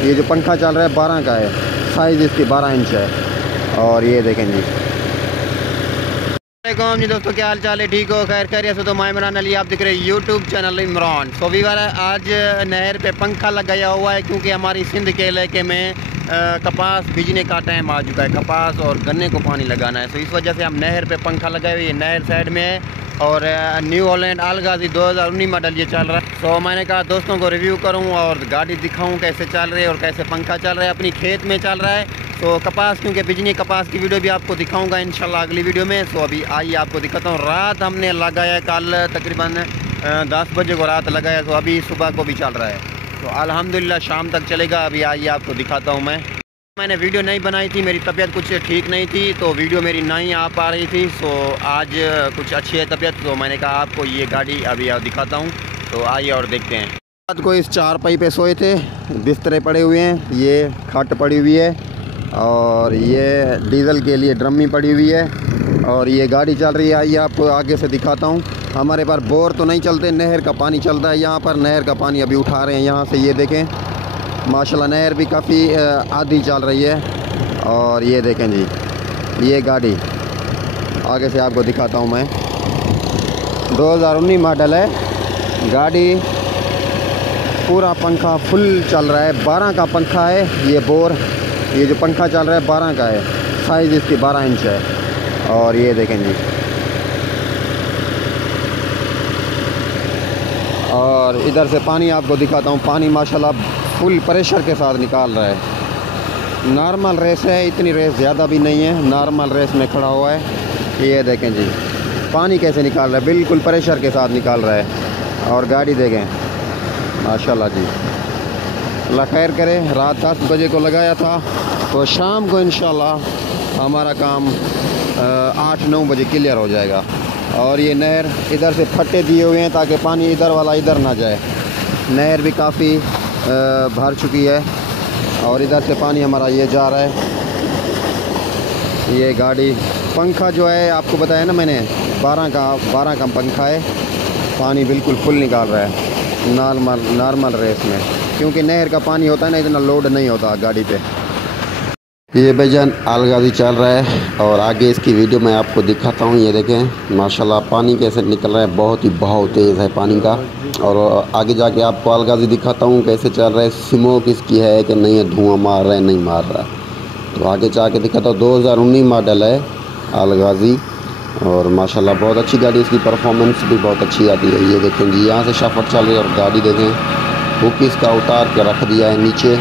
ये जो पंखा चल रहा है 12 का है, साइज़ इसकी 12 इंच है। और ये देखें जी। जी दोस्तों, क्या हाल चाल है? ठीक हो? खैर खैरियत से? तो मैं इमरान अली, आप दिख रहे हैं यूट्यूब चैनल इमरान। सो भी वाला आज नहर पे पंखा लगाया हुआ है क्योंकि हमारी सिंध के इलाके में कपास बीजने का टाइम आ चुका है। कपास और गन्ने को पानी लगाना है, तो इस वजह से हम नहर पे पंखा लगाए हुए। नहर साइड में है और न्यू हॉलैंड अलगाजी 2019 मॉडल ये चल रहा है। तो मैंने कहा दोस्तों को रिव्यू करूं और गाड़ी दिखाऊं कैसे चल रही है और कैसे पंखा चल रहा है। अपनी खेत में चल रहा है। तो कपास, क्योंकि बिजली कपास की वीडियो भी आपको दिखाऊंगा इंशाल्लाह अगली वीडियो में। तो अभी आइए आपको दिखाता हूँ। रात हमने लगाया कल तकरीबन 10 बजे को रात लगाया, तो अभी सुबह को भी चल रहा है। तो अल्हम्दुलिल्लाह शाम तक चलेगा। अभी आइए आपको दिखाता हूँ। मैंने वीडियो नहीं बनाई थी, मेरी तबीयत कुछ ठीक नहीं थी, तो वीडियो मेरी नहीं आ पा रही थी। तो आज कुछ अच्छी है तबीयत, तो मैंने कहा आपको ये गाड़ी अभी दिखाता हूँ। तो आइए और देखते हैं। रात को इस चारपाई पे सोए थे, बिस्तरे पड़े हुए हैं, ये खाट पड़ी हुई है और ये डीज़ल के लिए ड्रमी पड़ी हुई है और ये गाड़ी चल रही है। आइए आपको आगे से दिखाता हूँ। हमारे पास बोर तो नहीं चलते, नहर का पानी चलता है यहाँ पर। नहर का पानी अभी उठा रहे हैं यहाँ से। ये देखें माशाल्लाह, नहर भी काफ़ी आधी चल रही है। और ये देखें जी, ये गाड़ी आगे से आपको दिखाता हूँ मैं। 2019 मॉडल है गाड़ी, पूरा पंखा फुल चल रहा है। 12 का पंखा है ये बोर। ये जो पंखा चल रहा है 12 का है, साइज़ इसकी 12 इंच है। और ये देखें जी, और इधर से पानी आपको दिखाता हूँ। पानी माशाल्लाह फुल प्रेशर के साथ निकाल रहा है। नॉर्मल रेस है, इतनी रेस ज़्यादा भी नहीं है, नॉर्मल रेस में खड़ा हुआ है। ये देखें जी, पानी कैसे निकाल रहा है, बिल्कुल प्रेशर के साथ निकाल रहा है। और गाड़ी देखें माशाल्लाह जी, अल्लाह खैर करे। रात 10 बजे को लगाया था, तो शाम को इंशाल्लाह हमारा काम 8-9 बजे क्लियर हो जाएगा। और ये नहर इधर से फट्टे दिए हुए हैं ताकि पानी इधर वाला इधर ना जाए। नहर भी काफ़ी भर चुकी है और इधर से पानी हमारा ये जा रहा है। ये गाड़ी पंखा जो है आपको बताया ना मैंने, 12 का पंखा है। पानी बिल्कुल फुल निकाल रहा है नॉर्मल रेस में, क्योंकि नहर का पानी होता है ना, इतना लोड नहीं होता गाड़ी पे। ये भाईजान अलगाजी चल रहा है और आगे इसकी वीडियो मैं आपको दिखाता हूँ। ये देखें माशाल्लाह पानी कैसे निकल रहा है, बहुत तेज़ है पानी का। और आगे जाके आपको अलगाजी दिखाता हूँ कैसे चल रहा है, स्मोक इसकी है कि नहीं है, धुआं मार रहा है नहीं मार रहा है। तो आगे जाके दिखाता हूँ। 2019 मॉडल है अलगाजी और माशाल्लाह बहुत अच्छी गाड़ी, इसकी परफॉर्मेंस भी बहुत अच्छी आती है। ये देखें जी, यहाँ से शफर चल रही है और गाड़ी देखें हुक इसका उतार के रख दिया है नीचे